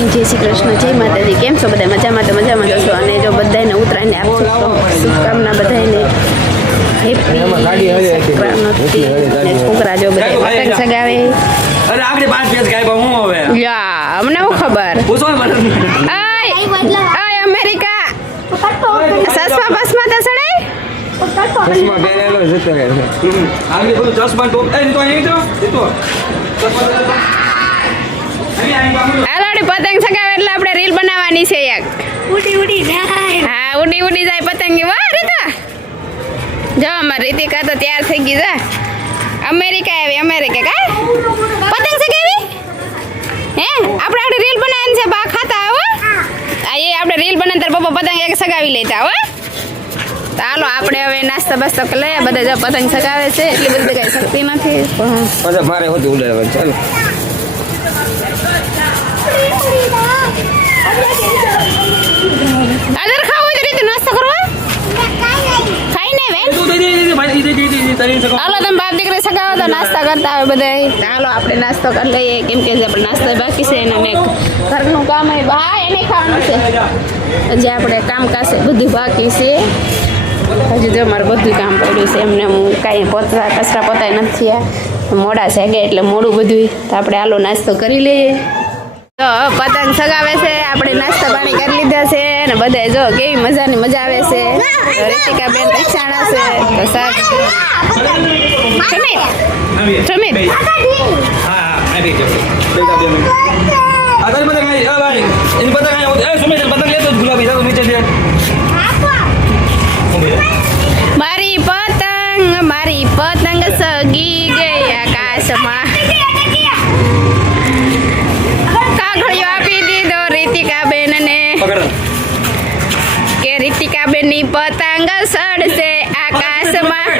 Morning, જય શ્રી કૃષ્ણ, જય માતાજી. કેમ છો બધા? મજામાં તો મજામાં જશો. અને જો બધાને ઉત્તરાયણને આપશું શુભકામના બધાને. હેપી છોકરા જો બધા પતંગ સગાવે. અરે આપણે 5 પેજ ગાયબ હું હવે યા અમને હું ખબર. પૂછો મને આય અમેરિકા સસમા બસમાં તો સડાય ચશ્મા પહેરેલો જતો રહે છે. આગે બધું ચશ્મા ટોપ એ તો અહીં તો હાલોડી પતંગ સગાવે એટલે આપણે રીલ બનાવવાની છે એક. ઉડી જાય. હા, ઉડી જાય પતંગ. વાહ રીતા, જો અમાર રીતિકા તો તૈયાર થઈ ગઈ છે. અમેરિકા આવી, અમેરિકા કા પતંગ સગાવી હે. આપણે રીલ બનાવવાની છે. બા ખાતા હો. આ એ આપણે રીલ બનાવીને તાર પપ્પા પતંગ એક સગાવી લેતા હો. તો હાલો આપણે હવે નાસ્તો બાસ્તો કરી લઈએ. બધા જો પતંગ સગાવે છે, એટલી બધી કઈ શક્તિ નથી. પાછા મારે હોતી ઉડાડવા ચાલો. આદર ખાવ હોય તો રીતે નાસ્તો કરવા ખાઈ ને વેન. હાલો તમે બાપ દીકરી સગાવો તો નાસ્તા કરતા હોય બધા. હાલો આપણે નાસ્તો કરી લઈએ, કેમ કે આપણે નાસ્તો બાકી છે અને ઘરનું કામ હોય બા એને ખાવાનું છે. હજી આપણે કામકાજ બધું બાકી છે. હજી જો મારે બધું કામ પડ્યું છે. એમને હું કાંઈ કચરા પોતાય નથી થયા. મોડા છે એટલે મોડું બધું. તો આપણે હાલો નાસ્તો કરી લઈએ. તો પતંગ સગાવે છે, આપણે નાસ્તા પાણી કરી લીધા છે ને બધા જો કેવી મજાની મજા આવે છે. રીતિકા બેન રિક્ષાણા છે તો સાત સમીર હા આવી ગયો આગળ પતંગ આવી. ભાઈ એની પતંગ આવી. એ સુમેશ પતંગ લેતો ગુલાબી જાતો નીચે દે. મારી પતંગ સગી ગઈ આકાશમાં. કાગળિયો આપી દીધો રીતિકા બેન ને કે રીતિકા બેન ની પતંગ સડશે આકાશમાં.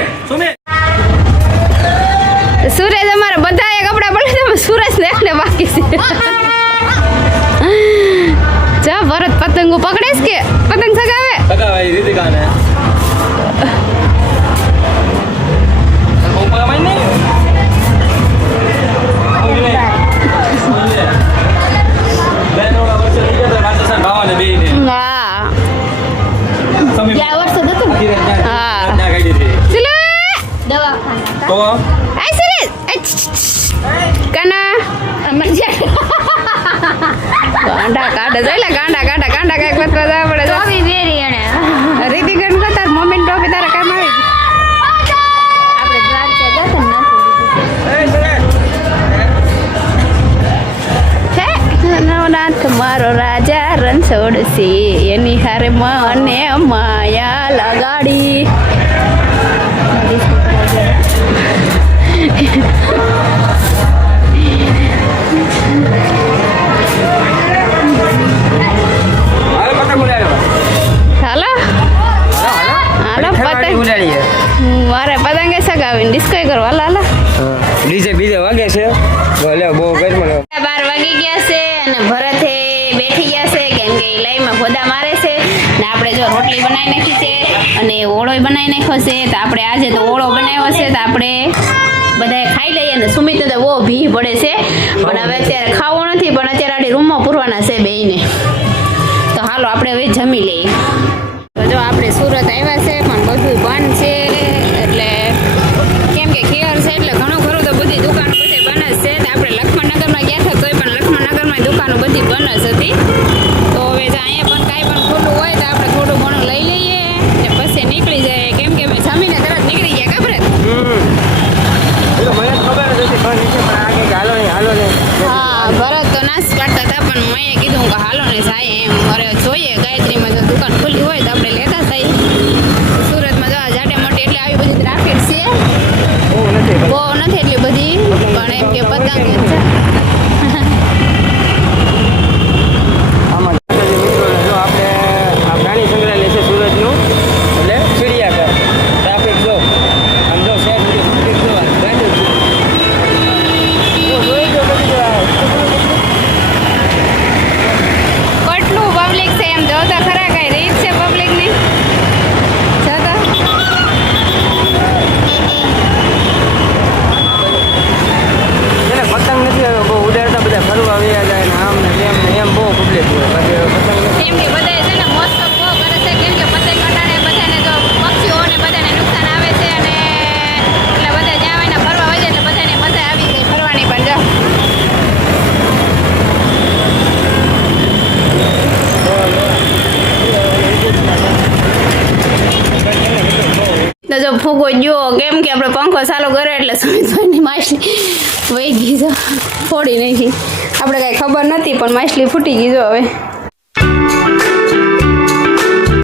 સુરેશ અમારા બધા કપડા પડે છે, સુરેશ ને એકને બાકી છે. જા ભરત પતંગો પકડેશ કે પતંગ સગાવે સગાવાઈ રીતિકા ને ગાંડા કઈ પત્ર જવા પડે. રીતિ ગણ તાર મમ્મી ટોપી તારા કામ આવી. નવનાથ મારો રાજા રણછોડસી એની હારે મને માયા લગાડી. મારે પતંગ સગાવીને ડિસ્કો કરવા લાલા. ડીજે બીજે વાગે છે ભલે બહુ ગઈ મને 12 વાગી ગયા છે અને ભરતે બેઠી ગયા છે કેમ કે લાઈમાં ખોદા મારે છે ને આપણે જો રોટલી બનાવી નાખી છે અને ઓળો બનાવી નાખ્યો છે. તો આપણે આજે તો ઓળો બનાવ્યો છે તો આપણે બધાએ ખાઈ લઈએ. ને સુમિત તો બહુ ભી પડે છે પણ હવે અત્યારે ખાવું નથી, પણ અત્યારે આડી રૂમમાં પૂરવાના છે બેયને. તો હાલો આપણે હવે જમી લઈએ. તો જો આપણે સુરત આવ્યા છે પણ બધું બંધ છે. એટલે કેમ કે ખેર છે એટલે ઘણું ખરું તો બધી દુકાનો બધી બંધ જ છે. આપણે લક્ષ્મણનગરમાં ગયા હતા તોય પણ લક્ષ્મણનગરમાં દુકાનો બધી બંધ જ હતી. તો હવે અહીંયા પણ કાંઈ પણ ખોટું હોય તો આપણે થોડું ઘણું લઈ લઈએ ને પછી નીકળી જાય. કેમ કે મેં જમીને તરત નીકળી ગયા ખબર મને ખબર જ હતી પણ આગે હાલો ને. હા, ભરત તો નાશ કાઢતા હતા પણ મેં કીધું કે હાલો ને જાય એમ. અરે જોઈએ ગાયત્રીમાં જો દુકાન ખુલ્લી હોય તો આપણે લેતા થાય. સુરતમાં જવા જાડે મોટી એટલે આવી બધી ટ્રાફિક છે બહુ નથી એટલી બધી, પણ એમ કે પતંગ આમાં જો આપણે આ પ્રાણી સંગ્રહાલય છે સુરતનું, એટલે ચિડિયાઘર ટ્રાફિક જો આમ જો શહેર ટ્રાફિક જો ગાડી જોઈ જો બધી કેટલું પબ્લિક છે એમ જોતા ખરા. કઈ રીત છે પબ્લિકની જોતા. પતંગ નથી બહુ ઉડાડતા બધા ફરવા આવ્યા જો ફૂગો ગયો કેમ કે આપણે પંખો ચાલુ કર્યો એટલે સુમિતભાઈની માછલી વહી ગઈ જો ફોડી નાખી આપણે કાંઈ ખબર નથી પણ માછલી ફૂટી ગઈ જો હવે